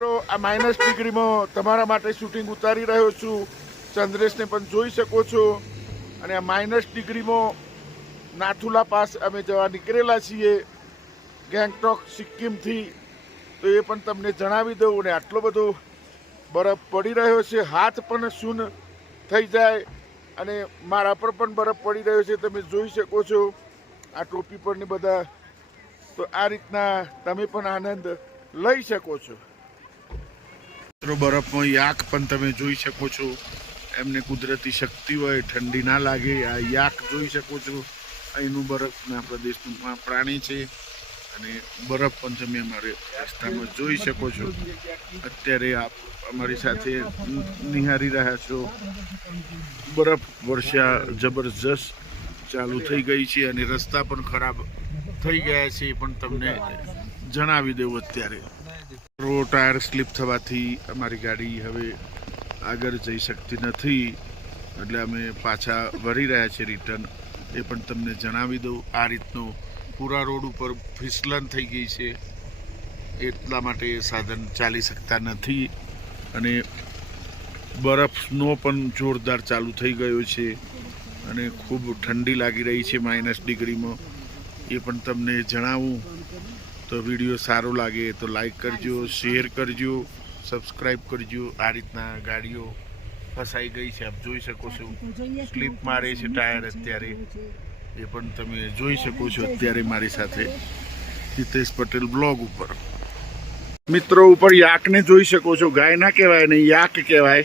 આ માઇનસ ડિગ્રીમાં તમારા માટે શૂટિંગ ઉતારી રહ્યો છું. ચંદ્રેશને પણ જોઈ શકો છો. અને આ માઇનસ ડિગ્રીમાં નાથુલા પાસ અમે જવા નીકળેલા છીએ ગેંગટોક સિક્કિમથી. તો એ પણ તમને જણાવી દઉં. અને આટલો બધો બરફ પડી રહ્યો છે, હાથ પણ સૂન થઈ જાય. અને મારા પર પણ બરફ પડી રહ્યો છે, તમે જોઈ શકો છો. આ ટોપી પર ને બધા. તો આ રીતના તમે પણ આનંદ લઈ શકો છો. બરફમાં યાક પણ તમે જોઈ શકો છો. એમને કુદરતી શક્તિ હોય, ઠંડી ના લાગે. આ યાક જોઈ શકો છો. અહીંનું બરફના પ્રદેશનું પ્રાણી છે. અને બરફ પણ તમે અમારે રસ્તામાં જોઈ શકો છો. અત્યારે આપ અમારી સાથે નિહાળી રહ્યા છો. બરફ વર્ષા જબરજસ્ત ચાલુ થઈ ગઈ છે અને રસ્તા પણ ખરાબ થઈ ગયા છે. પણ તમને જણાવી દેવું અત્યારે ટાયર સ્લીપ થવાથી અમારી ગાડી હવે આગળ જઈ શકતી નથી. એટલે અમે પાછા વળી રહ્યા છીએ રિટર્ન. એ પણ તમને જણાવી દઉં. આ રીતનું પૂરા રોડ ઉપર ફિસલન થઈ ગઈ છે, એટલા માટે સાધન ચાલી શકતા નથી. અને બરફનો પણ જોરદાર ચાલુ થઈ ગયો છે અને ખૂબ ઠંડી લાગી રહી છે માઇનસ ડિગ્રીમાં. એ પણ તમને જણાવું. તો વિડીયો સારો લાગે તો લાઈક કરજો, શેર કરજો, સબસ્ક્રાઈબ કરજો. આ રીતના ગાડીઓ ફસાઈ ગઈ છે, આપ જોઈ શકો છો. સ્લીપ મારે છે ટાયર અત્યારે. એ પણ તમે જોઈ શકો છો અત્યારે મારી સાથે હિતેશ પટેલ બ્લોગ ઉપર. મિત્રો ઉપર યાકને જોઈ શકો છો. ગાય ના કહેવાય ને, યાક કહેવાય.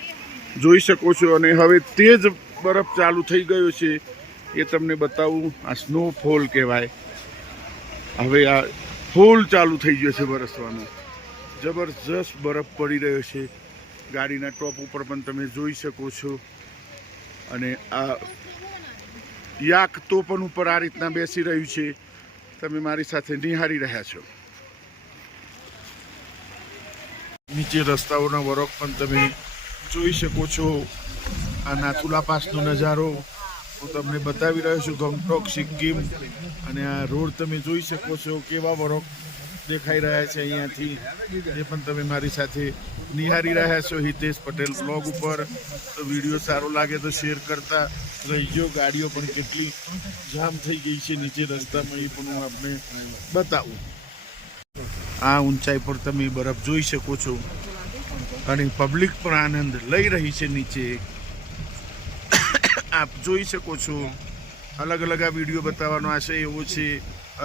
જોઈ શકો છો. અને હવે તેજ બરફ ચાલુ થઈ ગયો છે, એ તમને બતાવું. આ સ્નોફોલ કહેવાય. હવે આ ફૂલ ચાલુ થઈ ગયો છે વરસવાનો. જબરજસ્ત બરફ પડી રહ્યો છે. ગાડીના ટોપ ઉપર પણ તમે જોઈ શકો છો. અને આ યાક તોપન ઉપર આ રીતના બેસી રહ્યું છે. તમે મારી સાથે નિહાળી રહ્યા છો. નીચે રસ્તાઓના વરખ પણ તમે જોઈ શકો છો. આ નાથુલા પાસનો નજારો હું તમને બતાવી રહ્યો છું, ગંગટોક સિક્કિમ. અને આ રોડ તમે જોઈ શકો છો, કેવા વરખ દેખાઈ રહ્યા છે અહીંયાથી. એ પણ તમે મારી સાથે નિહાળી રહ્યા છો હિતેશ પટેલ બ્લોગ ઉપર. તો વિડીયો સારો લાગે તો શેર કરતા રહીજો. ગાડીઓ પણ કેટલી જામ થઈ ગઈ છે નીચે રસ્તામાં, એ પણ હું આપને બતાવું. આ ઊંચાઈ પર તમે બરફ જોઈ શકો છો. અને પબ્લિક પણ આનંદ લઈ રહી છે નીચે, આપ જોઈ શકો છો. અલગ અલગ આ વિડીયો બતાવવાનો આશય એવો છે,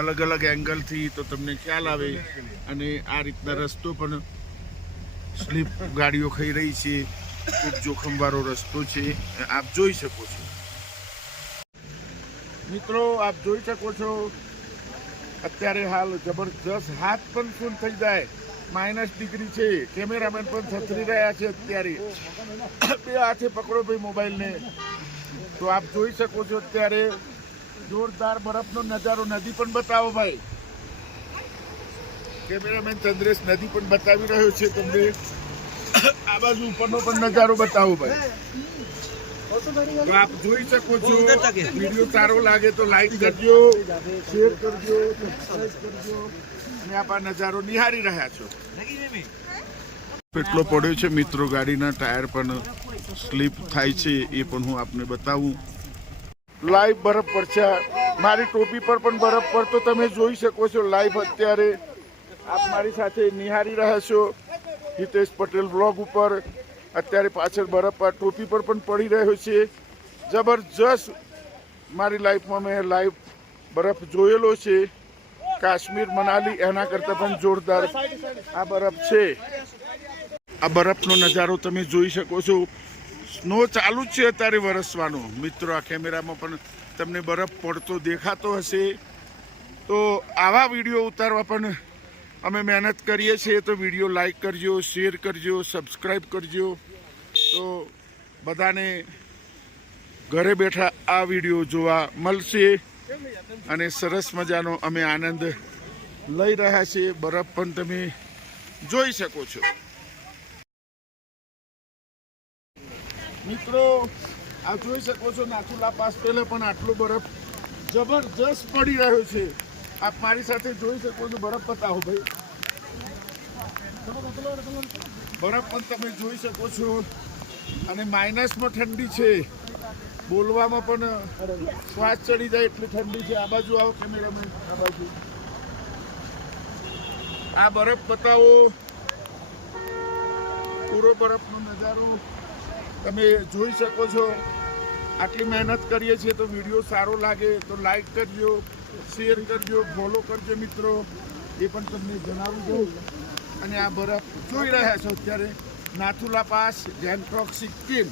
અલગ અલગ એંગલથી, તો તમને ખ્યાલ આવે. અને આ રીતના રસ્તો પણ સ્લીપ ગાડીઓ ખાઈ રહી છે. ખૂબ જોખમવાળો રસ્તો છે, આપ જોઈ શકો છો. મિત્રો આપ જોઈ શકો છો અત્યારે હાલ જબરજસ્ત હાથ પણ શું થઈ જાય. માઇનસ ડિગ્રી છે. કેમેરામેન પણ થથરી રહ્યા છે અત્યારે. બે હાથે પકડો ભાઈ મોબાઈલને. તો આપ જોઈ શકો છો અત્યારે જોરદાર બરફનો નજારો. નદી પણ બતાવો ભાઈ. કેમેરામેન ચંદ્રેશ નદી પણ બતાવી રહ્યો છે તમને. આ બાજુ ઉપરનો પણ નજારો બતાવો ભાઈ. તો આપ જોઈ શકો છો. વિડીયો સારો લાગે તો લાઈક કરજો, શેર કરજો, સબસ્ક્રાઇબ કરજો. અને આપ આ નજારો નિહાળી રહ્યા છો. કેટલો પડ્યો છે મિત્રો. ગાડીના ટાયર પણ સ્લીપ થાય છે, એ પણ હું આપને બતાવું. લાઈવ બરફ પડશે. મારી ટોપી પર પણ બરફ પડતો તમે જોઈ શકો છો લાઈવ અત્યારે. આપ મારી સાથે નિહાળી રહ્યા છો હિતેશ પટેલ બ્લોગ ઉપર. અત્યારે પાછળ બરફ આ ટોપી પર પણ પડી રહ્યો છે. જબરજસ્ત મારી લાઈફમાં મેં લાઈવ બરફ જોયેલો છે. કાશ્મીર, મનાલી એના કરતાં પણ જોરદાર આ બરફ છે. આ બરફનો નજારો તમે જોઈ શકો છો. સ્નો ચાલુ જ છે અત્યારે વરસવાનો. મિત્રો આ કેમેરામાં પણ તમને બરફ પડતો દેખાતો હશે. તો આવા વિડીયો ઉતારવા પણ અમે મહેનત કરીએ છીએ. તો વિડીયો લાઈક કરજો, શેર કરજો, સબસ્ક્રાઈબ કરજો. તો બધાને ઘરે બેઠા આ વિડીયો જોવા મળશે. અને સરસ મજાનો અમે આનંદ લઈ રહ્યા છીએ. બરફ પણ તમે જોઈ શકો છો. મિત્રો આ જોઈ શકો છો નાથુલા પાસ પહેલા પણ આટલો બરફ જબરજસ્ત પડી રહ્યો છે. આપ મારી સાથે જોઈ શકો છો. બરફ બતાવો ભાઈ. બરફ પણ તમે જોઈ શકો છો અને માઇનસમાં ઠંડી છે, બોલવામાં પણ શ્વાસ ચડી જાય એટલી ઠંડી છે. આ બાજુ આવો કેમેરામેન, આ બાજુ આ બરફ બતાવો, પૂરો બરફનો નજારો તમે જોઈ શકો છો. આટલી મહેનત કરીએ છીએ તો વિડીયો સારો લાગે તો લાઈક કરજો, શેર કરજો, ફોલો કરજો મિત્રો, એ પણ તમને જણાવી દઉં. અને આ બરફ જોઈ રહ્યા છો અત્યારે નાથુલા પાસ, ગેંગટોક, સિક્કિમ.